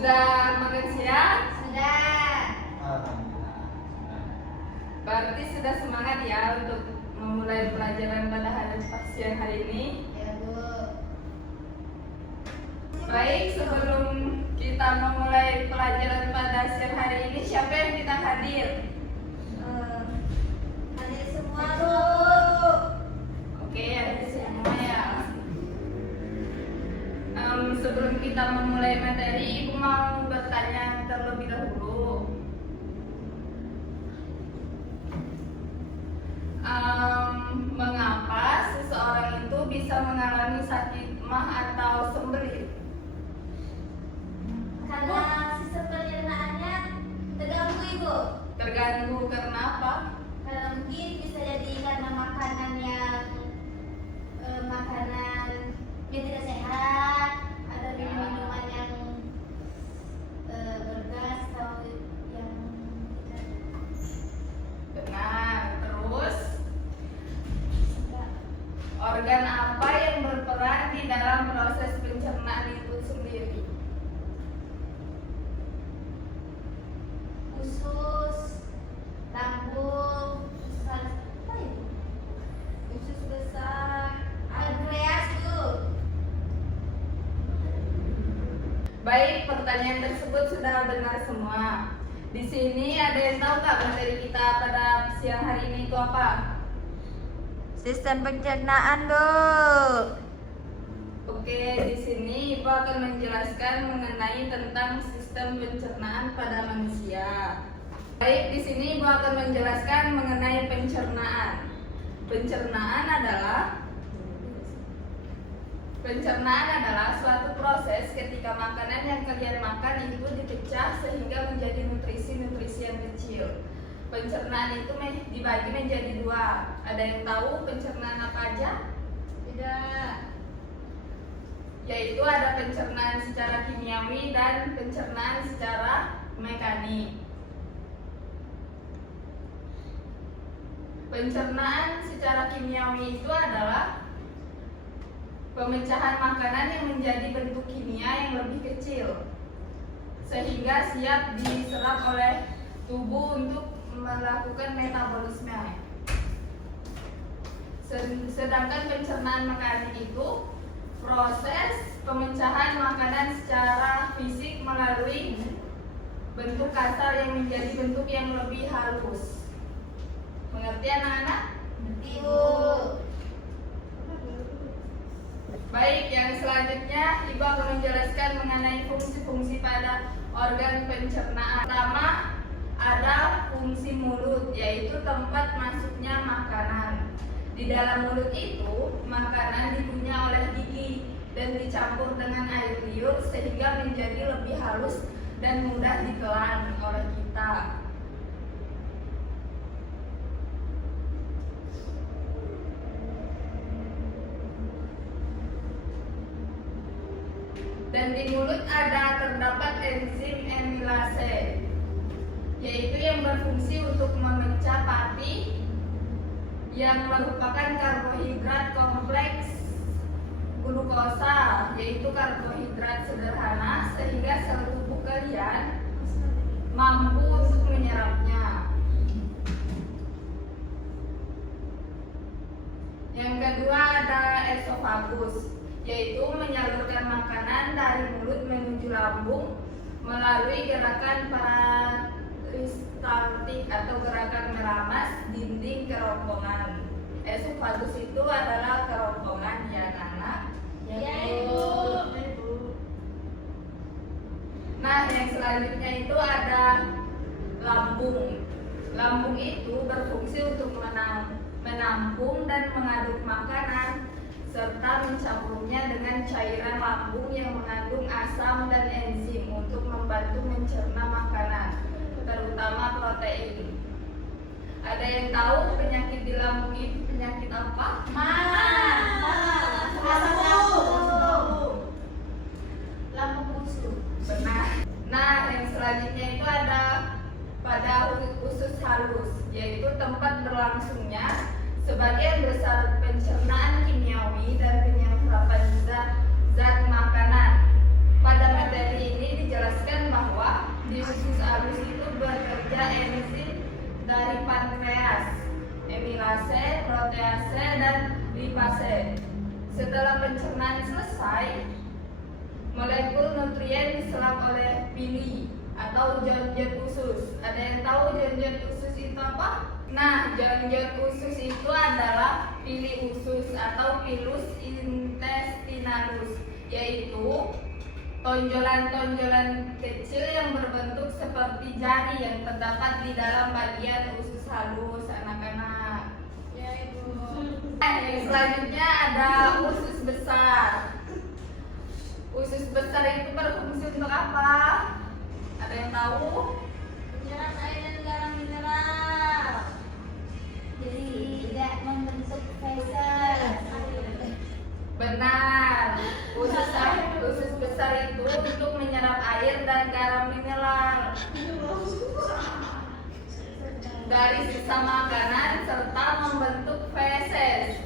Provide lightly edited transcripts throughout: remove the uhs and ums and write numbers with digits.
Sudah makan siang? Sudah. Alhamdulillah. Berarti sudah semangat ya untuk memulai pelajaran pada hari siang hari ini. Ya, Bu. Baik, sebelum kita memulai pelajaran pada siang hari ini, siapa yang kita hadir? Hadir semua, Bu. Oke, ada semua ya. Sebelum kita memulai materi, Ibu mau bertanya terlebih dahulu. Mengapa seseorang itu bisa mengalami sakit mah atau sembelit? Karena sistem pencernaannya terganggu, Ibu. Terganggu karena apa? Karena mungkin bisa jadi karena makanan yang tidak sehat, atau minuman yang bergas atau yang Benar. Terus, tidak. organ apa yang berperan di dalam proses pencernaan itu sendiri? Usus, lambung, apa itu? Usus besar. Pankreas, Bu. Baik, pertanyaan tersebut sudah benar semua. Di sini ada yang tahu nggak materi kita pada siang hari ini itu apa? Sistem pencernaan, Bu. Oke, di sini Ibu akan menjelaskan mengenai tentang sistem pencernaan pada manusia. Baik, di sini Ibu akan menjelaskan mengenai pencernaan. Pencernaan adalah suatu proses ketika makanan yang kalian makan itu dipecah sehingga menjadi nutrisi-nutrisi yang kecil. Pencernaan itu dibagi menjadi dua. Ada yang tahu pencernaan apa aja? Tidak. Yaitu ada pencernaan secara kimiawi dan pencernaan secara mekanik. Pencernaan secara kimiawi itu adalah pemecahan makanan yang menjadi bentuk kimia yang lebih kecil sehingga siap diserap oleh tubuh untuk melakukan metabolisme. Sedangkan pencernaan mekanik itu proses pemecahan makanan secara fisik melalui bentuk kasar yang menjadi bentuk yang lebih halus. Mengerti anak-anak? Ibu. Baik, yang selanjutnya Ibu akan menjelaskan mengenai fungsi-fungsi pada organ pencernaan. Pertama, ada fungsi mulut, yaitu tempat masuknya makanan. Di dalam mulut itu, makanan dikunyah oleh gigi dan dicampur dengan air liur sehingga menjadi lebih halus dan mudah ditelan oleh kita. Dan di mulut terdapat enzim amilase, yaitu yang berfungsi untuk memecah pati yang merupakan karbohidrat kompleks glukosa, yaitu karbohidrat sederhana, sehingga sel tubuh kalian mampu untuk menyerapnya. Yang kedua ada esofagus, yaitu menyalurkan makanan dari mulut menuju lambung melalui gerakan peristaltik atau gerakan meramas dinding kerongkongan. Esofagus itu adalah kerongkongan ya anak-anak. Ya, Ibu. Nah, yang selanjutnya itu ada lambung. Lambung itu berfungsi untuk menampung dan mengaduk makanan serta mencampurnya dengan cairan lambung yang mengandung asam dan enzim untuk membantu mencerna makanan, terutama protein. Ada yang tahu penyakit di lambung itu penyakit apa? Lambung busuk. Benar. Nah, yang selanjutnya itu ada pada usus halus, yaitu tempat berlangsungnya sebagian besar pencernaan kimiawi dan penyerapan zat makanan. Pada materi ini dijelaskan di fase. Setelah pencernaan selesai, molekul nutrien diserap oleh pili atau jarum-jarum usus. Ada yang tahu jarum-jarum usus itu apa? Nah, jarum-jarum usus itu adalah pili usus atau pilus intestinalus, yaitu tonjolan-tonjolan kecil yang berbentuk seperti jari yang terdapat di dalam bagian usus halus anak-anak. Ya, Ibu. Yang selanjutnya ada usus besar. Usus besar itu berfungsi untuk apa? Ada yang tahu? Menyerap air dan garam mineral. Jadi tidak membentuk feses. Benar. Usus besar itu untuk menyerap air dan garam mineral dari sisa makanan serta membentuk feses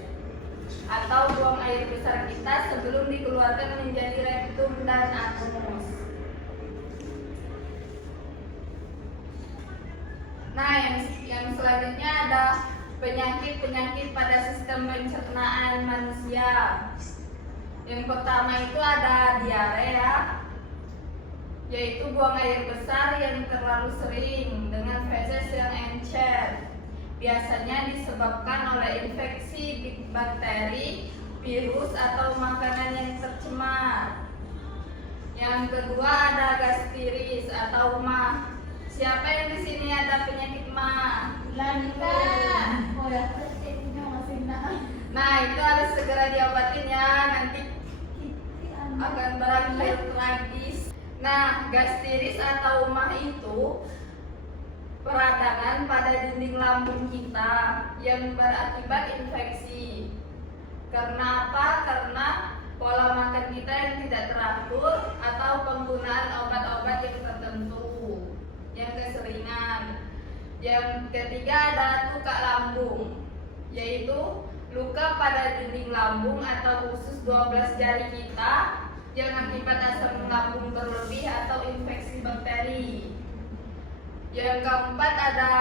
atau buang air besar kita sebelum dikeluarkan menjadi rektum dan anus. Nah, yang selanjutnya ada penyakit-penyakit pada sistem pencernaan manusia. Yang pertama itu ada diare, yaitu buang air besar yang terlalu sering dengan feses yang encer. Biasanya disebabkan oleh infeksi bakteri, virus atau makanan yang tercemar. Yang kedua ada gastritis atau mah. Siapa yang di sini ada penyakit mah? Lanka. Oh ya, penyakitnya masih Nah, itu harus segera diobatin ya, nanti akan berakhir tragis. Nah, gastritis atau mah itu peradangan pada dinding lambung kita yang berakibat infeksi. Karena apa? Karena pola makan kita yang tidak teratur atau penggunaan obat-obat yang tertentu yang keseringan. Yang ketiga ada luka lambung, yaitu luka pada dinding lambung atau usus 12 jari kita yang akibat asam lambung berlebih atau infeksi bakteri. Yang keempat ada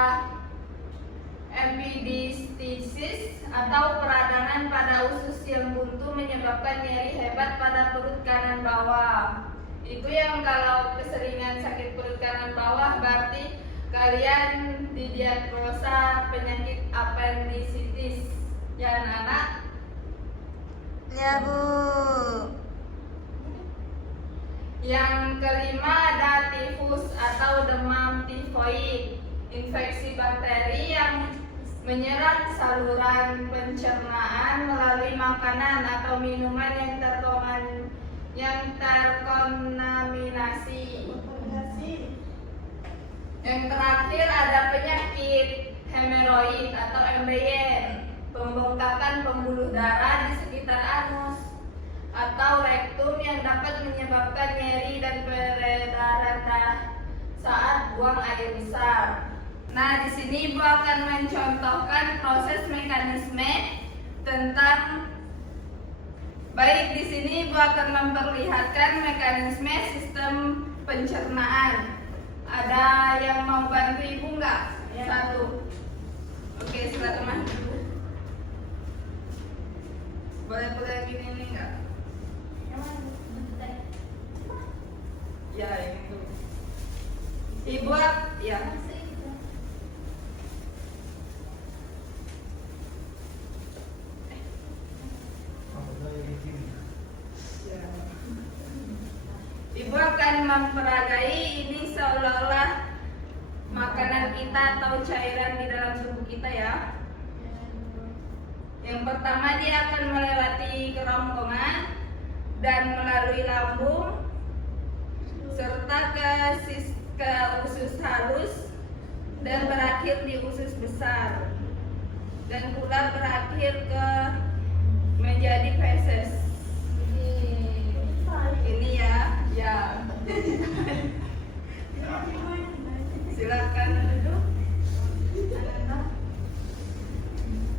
epidistisis atau peradangan pada usus yang buntu menyebabkan nyeri hebat pada perut kanan bawah. Itu yang kalau keseringan sakit perut kanan bawah berarti kalian didiagnosa penyakit appendicitis. Ya anak-anak? Ya, Bu. Yang kelima ada tifus atau demam tifoid, infeksi bakteri yang menyerang saluran pencernaan melalui makanan atau minuman yang terkontaminasi. Yang terakhir ada penyakit hemoroid atau MBN, pembengkakan pembuluh darah di sekitar anus atau rektum yang dapat menyebabkan nyeri dan peredaran darah saat buang air besar. Nah, di sini Ibu akan mencontohkan proses mekanisme tentang baik di sini Ibu akan memperlihatkan mekanisme sistem pencernaan. Ada yang mau bantu Ibu nggak? Ya. Satu. Oke, silakan maju. Boleh gini nggak? Ya, ini. Ibu, ya. Ibu akan memperagai ini seolah-olah makanan kita atau cairan di dalam tubuh kita ya. Yang pertama dia akan melewati kerongkongan dan melalui lambung serta ke usus halus dan berakhir di usus besar dan pula berakhir ke menjadi feses. Ini ya. Silakan duduk.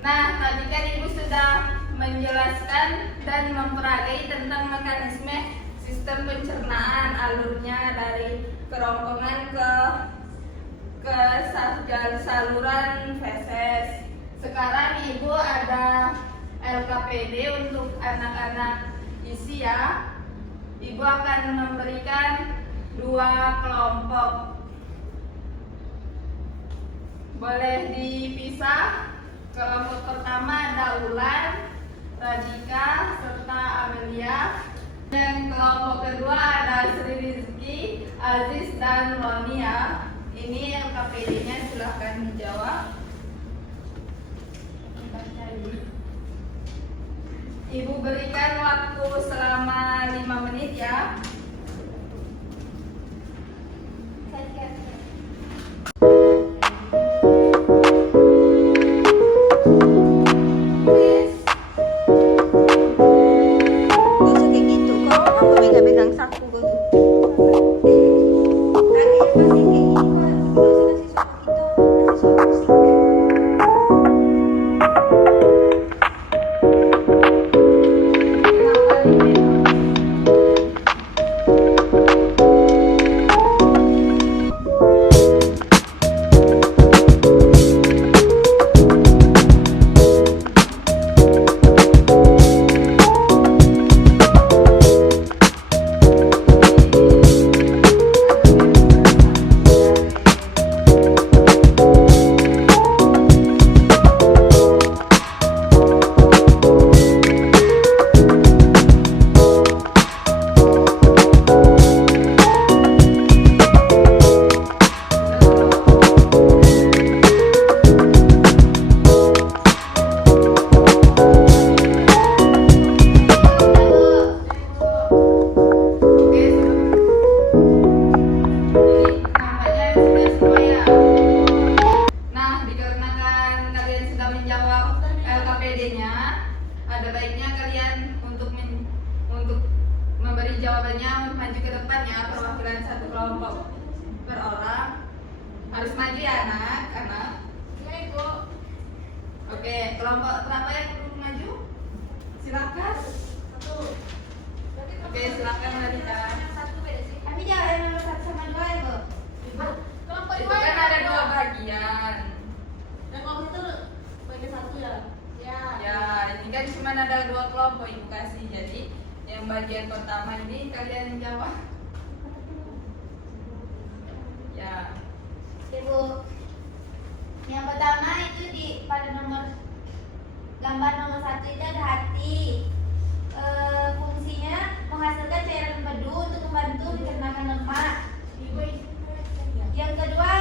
Nah, tadi kan Ibu sudah menjelaskan dan memperagai tentang mekanisme sistem pencernaan, alurnya dari kerongkongan ke saluran feses. Sekarang Ibu ada LKPD untuk anak-anak usia, Ibu akan memberikan 2 kelompok. Boleh dipisah. Kelompok pertama ada Ulan, Radika, serta Amelia. Dan kelompok kedua ada Sri Rizky, Aziz, dan Ronia. Ini LKPD-nya, silahkan dijawab. Ibu berikan waktu selama 5 menit ya. Ada baiknya kalian untuk memberi jawabannya maju ke depan ya, perwakilan satu kelompok per orang. Harus maju ya anak. Ya Ibu. Oke, kelompok berapa yang belum maju? Silakan. Oke, silakan Radika. Tapi jangan yang nomor 1 sama 2 ya Bu. Kelompok Itu dua kan ya, ada Bu. 2 bagian. Dan kelompok itu bagi 1 ya. Ya. Ya, ini kan cuma ada 2 kelompok Ibu kasih. Jadi yang bagian pertama ini kalian jawab. Ya. Ibu. Yang pertama itu pada gambar nomor 1 itu ada hati. Fungsinya menghasilkan cairan empedu untuk membantu mencernakan lemak. Yang kedua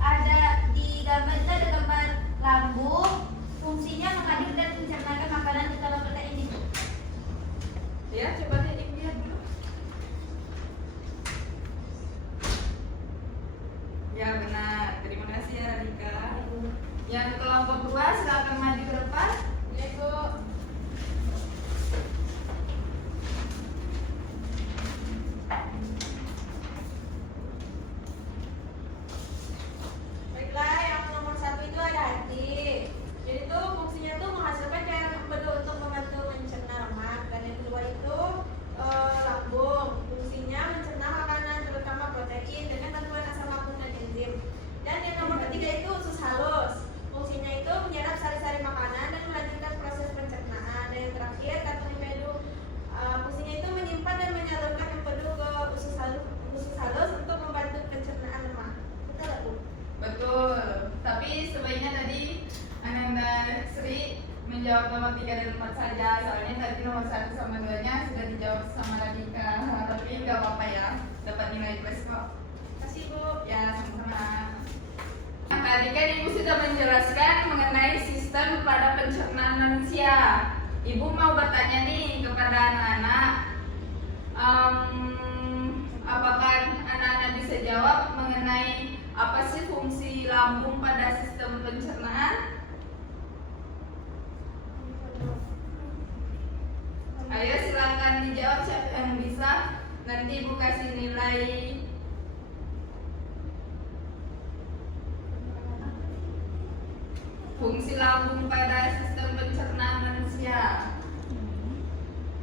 ada di gambar itu ada gambar lambung. Fungsinya mengaduk dan mencernakan makanan utama protein itu. Ya, coba lihat dulu. Ya, benar. Terima kasih ya Radika. Yang kelompok 2 silakan maju ke depan. Ya Ibu. Baiklah, yang nomor 1 itu ada hati. Jadi itu fungsinya tuh menghasilkan cairan empedu untuk membantu mencerna lemak. Dan yang kedua itu lambung. Fungsinya mencerna makanan terutama protein dengan bantuan asam lambung dan enzim. Dan yang nomor ketiga itu usus halus. Fungsinya itu menyerap sari-sari makanan dan melanjutkan proses pencernaan. Dan yang terakhir kantong empedu. Fungsinya itu menyimpan dan menyalurkan empedu ke usus halus untuk membantu pencernaan lemak. Betul nggak, Bu? Betul. Tapi sebaiknya tadi Ananda Sri menjawab nomor 3 dan 4 saja. Soalnya tadi nomor 1 sama 2-nya sudah dijawab sama Radika. Tapi nggak apa-apa ya. Dapat nilai plus kok. Kasih, Bu. Ya, sama-sama. Tadi kan Ibu sudah menjelaskan mengenai sistem pada pencernaan manusia. Ibu mau bertanya nih kepada anak-anak, apakah anak-anak bisa jawab mengenai apa sih fungsi lambung pada sistem pencernaan? Ayo silakan dijawab siapa yang bisa. Nanti Ibu kasih nilai. Fungsi lambung pada sistem pencernaan manusia.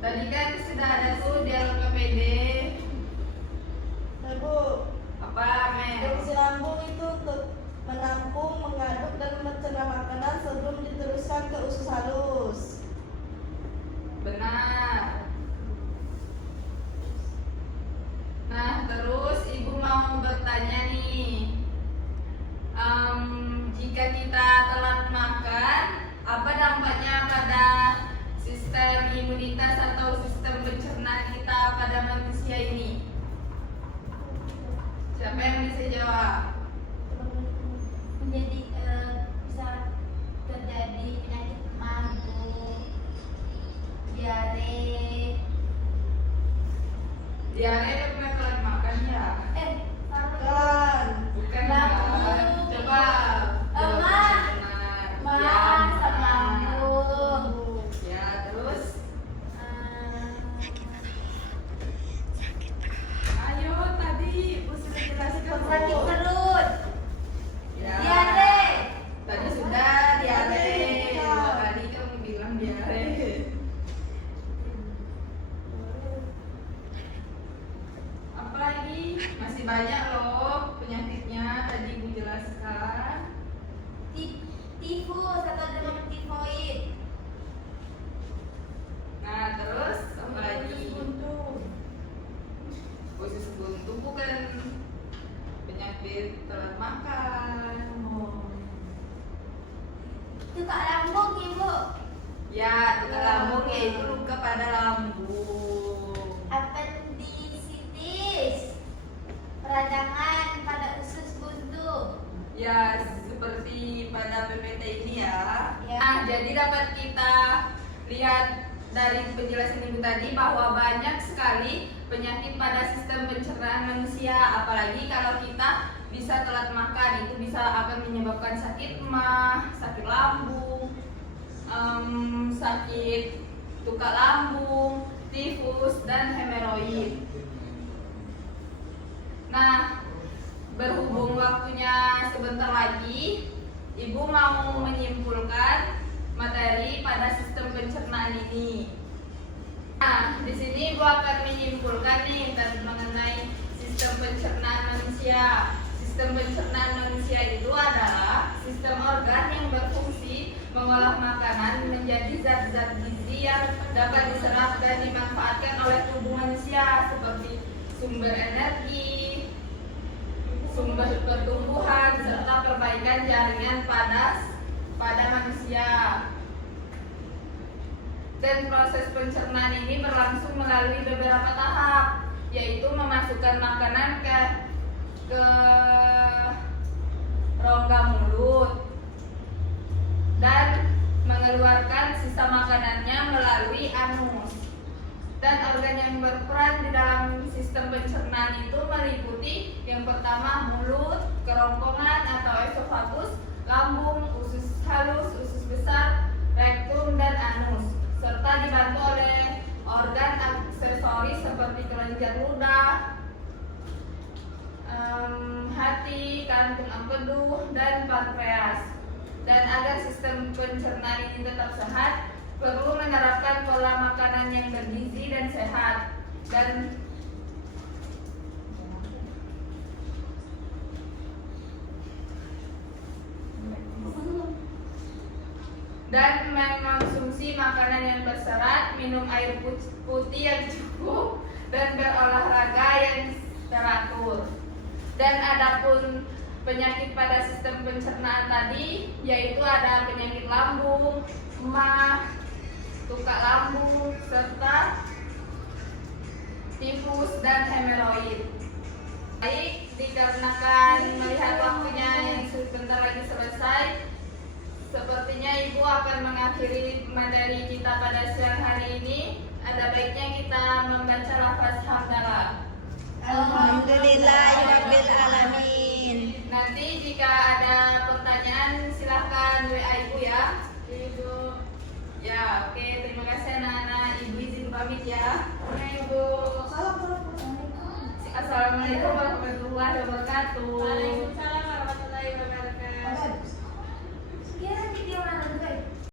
Tadi kan sudah ada tuh di LKPD. Ibu, Apa, Men? fungsi lambung itu untuk menampung, mengaduk, dan mencerna makanan sebelum diteruskan ke usus halus. ini. Jika kita telat makan, apa dampaknya pada sistem imunitas atau sistem pencernaan kita pada manusia ini? Siapa yang bisa jawab? Menjadi bisa terjadi penyakit mabuk, diare. Diare pernah telat makan ya? Kan. Bukan Lambung. kan? Coba. Ma, Ya, sama benar. lambung. Ya, terus? Ayo tadi Bu sudah jelaskan. Sakit perut, Ya. diare. Tadi sudah diare. Dua kali kamu bilang diare. Apa lagi? Masih banyak loh penyakitnya tadi Bu jelaskan. Tifus atau demam tifoid. Nah, terus apa lagi? Usus buntu bukan penyakit telat makan. Tukak lambung, Ibu. Ya, luka lambung yaitu luka pada lambung. Appendicitis, peradangan pada usus buntu. Ya, seperti pada PPT ini ya. Ya. Nah, jadi dapat kita lihat dari penjelasan Ibu tadi bahwa banyak sekali penyakit pada sistem pencernaan manusia. Apalagi kalau kita bisa telat makan, itu bisa akan menyebabkan sakit emah, sakit lambung, sakit tukak lambung, tifus, dan hemoroid. Nah, berhubung waktunya sebentar lagi, Ibu mau menyimpulkan materi pada sistem pencernaan ini. Nah, di sini Ibu akan menyimpulkan nih mengenai sistem pencernaan manusia. Sistem pencernaan manusia itu adalah sistem organ yang berfungsi mengolah makanan menjadi zat-zat gizi yang dapat diserap dan dimanfaatkan oleh tubuh manusia seperti sumber energi, sumber pertumbuhan, serta perbaikan jaringan pada manusia. Dan proses pencernaan ini berlangsung melalui beberapa tahap, yaitu memasukkan makanan ke rongga mulut dan mengeluarkan sisa makanannya melalui anus. Dan organ yang berperan di dalam sistem pencernaan itu meliputi yang pertama mulut, kerongkongan atau esofagus, lambung, usus halus, usus besar, rektum, dan anus, serta dibantu oleh organ aksesoris seperti kelenjar ludah, hati, kantung empedu, dan pankreas. Dan agar sistem pencernaan ini tetap sehat, perlu menerapkan pola makanan yang bergizi dan sehat dan mengkonsumsi makanan yang berserat, minum air putih yang cukup, dan berolahraga yang teratur. Dan adapun penyakit pada sistem pencernaan tadi, yaitu ada penyakit lambung, emah, tukak lambung, serta tifus dan hemoroid. Baik, dikarenakan melihat waktunya yang sebentar lagi selesai, sepertinya Ibu akan mengakhiri materi kita pada siang hari ini. Ada baiknya kita membaca lafaz hamdalah. Alhamdulillahirabbil alamin. Nanti jika ada pertanyaan silahkan WA Ibu ya. Ibu. Ya, oke, terima kasih anak-anak. Ibu izin pamit ya. Ibu. Assalamualaikum warahmatullahi wabarakatuh.